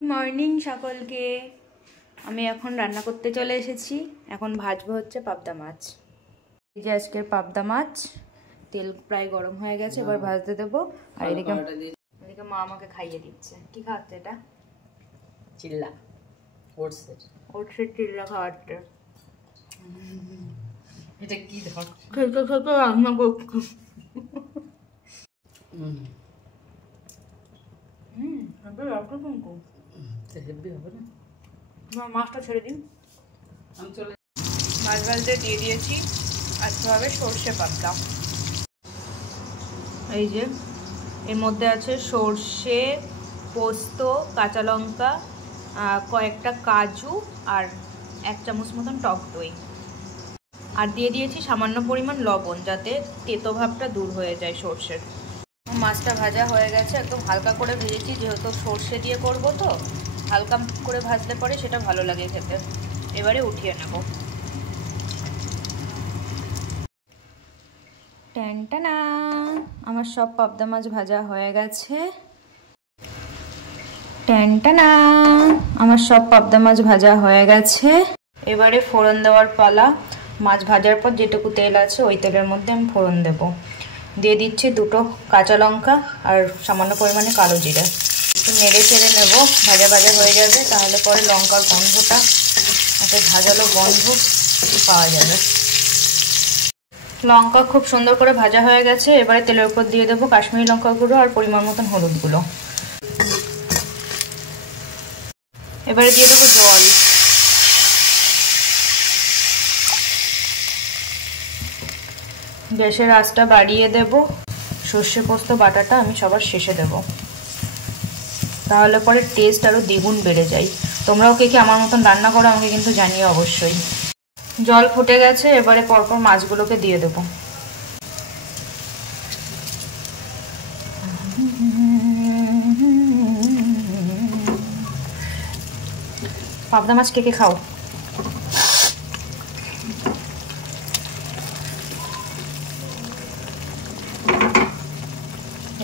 Morning সকলকে। আমি এখন রান্না করতে চলে এসেছি। এখন ভাজবো হচ্ছে পাবদা মাছ। এই যে আজকের পাবদা মাছ, তেল প্রায় গরম হয়ে গেছে, এবার ভাজতে দেবো। আর এদিকে মা আমাকে খাইয়ে দিচ্ছে। কি খাচ্ছে এটা? চিল্লা, ওটসের চিল্লা খাওয়াচ্ছে। এটা কি ধর খেতে খেতে রান্না করছি। মাছটা ছেড়ে দিন। মাছ ভাজতে দিয়ে দিয়েছি। আজকে হবে সর্ষে পাবদা। এই যে এর মধ্যে আছে সর্ষে, পোস্ত, কাঁচা লঙ্কা, কয়েকটা কাজু আর 1 চামচ মতন টক দই। আর দিয়ে দিয়েছি সামান্য পরিমাণ লবণ, যাতে তেতো ভাবটা দূর হয়ে যায় সর্ষের। মাছটা ভাজা হয়ে গেছে, একদম হালকা করে ভেজেছি, যেহেতু সর্ষে দিয়ে করবো তো হালকা করে ভাজলে পরে সেটা ভালো লাগে খেতে। এবারে উঠিয়ে নেব। টানটানা, আমার সব পাবদা মাছ ভাজা হয়ে গেছে। টানটানা, আমার সব পাবদা মাছ ভাজা হয়ে গেছে। এবারে ফোড়ন দেওয়ার পালা। মাছ ভাজার পর যেটুকু তেল আছে ওই তেলের মধ্যে আমি ফোড়ন দেব। দিয়ে দিচ্ছি 2টো কাঁচা লঙ্কা আর সামান্য পরিমাণে কালো জিরে। একটু নেড়ে চেড়ে নেব, ভাজা ভাজা হয়ে যাবে, তাহলে পরে লঙ্কার গন্ধটা, একটা ঝাঁঝালো গন্ধ পাওয়া যাবে। লঙ্কা খুব সুন্দর করে ভাজা হয়ে গেছে। এবারে তেলের উপর দিয়ে দেবো কাশ্মীরি লঙ্কা গুঁড়ো আর পরিমাণ মতন হলুদ গুঁড়ো। এবারে দিয়ে দেবো জল। গ্যাসের আঁচটা বাড়িয়ে দেব। সর্ষে পোস্ত বাটাটা আমি সবার শেষে দেব, তাহলে পরে টেস্ট আরও দ্বিগুণ বেড়ে যায়। তোমরাও কে আমার মতন রান্না করো আমাকে কিন্তু জানিও অবশ্যই। জল ফুটে গেছে, এবারে পরপর মাছগুলোকে দিয়ে দেব। পাবদা মাছ কে খাও?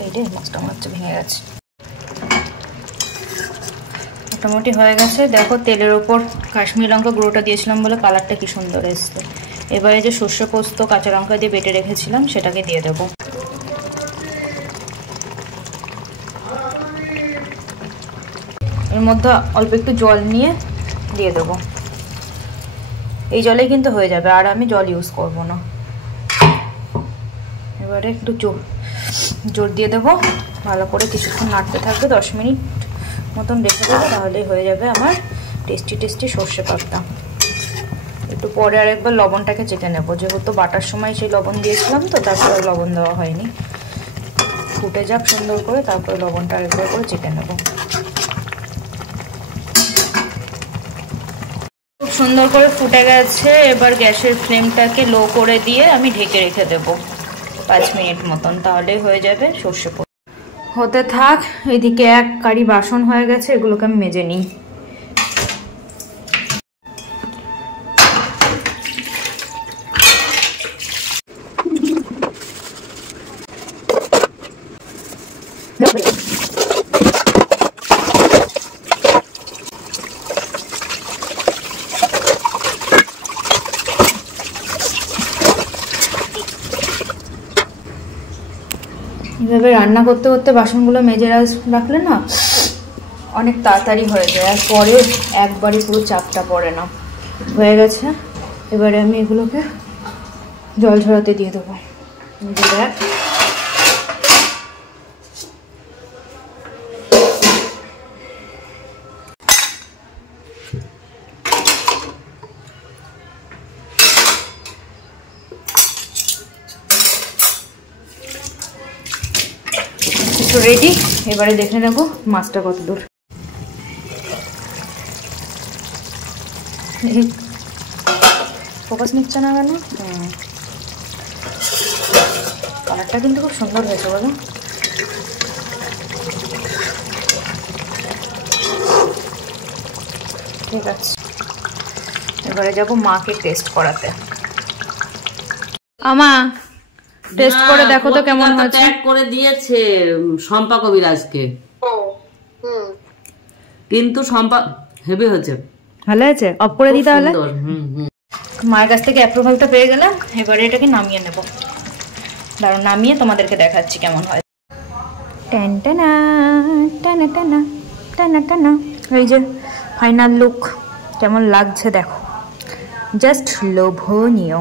এই রে, মাছটা মনে হচ্ছে ভেঙে গেছে। মোটামুটি হয়ে গেছে। দেখো তেলের ওপর কাশ্মীরি লঙ্কা গুঁড়োটা দিয়েছিলাম বলে কালারটা কি সুন্দর এসছে। এবারে যে সর্ষে পোস্ত কাঁচা লঙ্কা দিয়ে বেটে রেখেছিলাম সেটাকে দিয়ে দেব। এর মধ্যে অল্প একটু জল নিয়ে দিয়ে দেব। এই জলে কিন্তু হয়ে যাবে, আর আমি জল ইউজ করব না। এবারে একটু জোর দিয়ে দেবো, ভালো করে কিছুক্ষণ নাড়তে থাকবে। 10 মিনিট মতন রেখে দেবো, তাহলেই হয়ে যাবে আমার টেস্টি টেস্টি সর্ষে পাবদা। একটু পরে আর একবার লবণটাকে চেখে নেবো, যেহেতু বাটার সময় সেই লবণ দিয়েছিলাম তো, তারপরে লবণ দেওয়া হয়নি। ফুটে যাক সুন্দর করে, তারপরে লবণটা আরেকবার করে চেখে নেব। খুব সুন্দর করে ফুটে গেছে। এবার গ্যাসের ফ্লেমটাকে লো করে দিয়ে আমি ঢেকে রেখে দেবো 5 মিনিট মতন, তাহলেই হয়ে যাবে সর্ষে পোস্ত। হতে থাক। এদিকে এক কারি বাসন হয়ে গেছে, এগুলোকে আমি মেজে নিই। এভাবে রান্না করতে করতে বাসনগুলো মেজে রাখলে না অনেক তাড়াতাড়ি হয়ে যায়, আর পরে একবারই পুরো চাপটা পড়ে না। হয়ে গেছে। এবারে আমি এগুলোকে জল ঝরাতে দিয়ে দেবো। দেখ, রেডি। এবারে দেখে নেবো মাছটা কত দূর। ফোকাস নিচ্ছে না কেন? কালারটা কিন্তু খুব সুন্দর হয়েছে বলো। ঠিক আছে, এবারে যাবো মাকে টেস্ট করাতে। আমা টেস্ট করে দেখো তো কেমন হয়েছে। ট্যাগ করে দিয়েছে শম্পা কবিরাজকে। কিন্তু সম্পা হেভি হয়েছে, ভালো আছে। অফ করে দিই তাহলে। হুম। মায়ের কাছ থেকে অ্যাপ্রুভালটা পেয়ে গেলাম, এবারে এটাকে নামিয়ে নেব। দাঁড়াও নামিয়ে তোমাদেরকে দেখাচ্ছি কেমন হয়। টানা টানা টানা টানা টানা, এই যে ফাইনাল লুক কেমন লাগছে দেখো, জাস্ট লোভনীয়।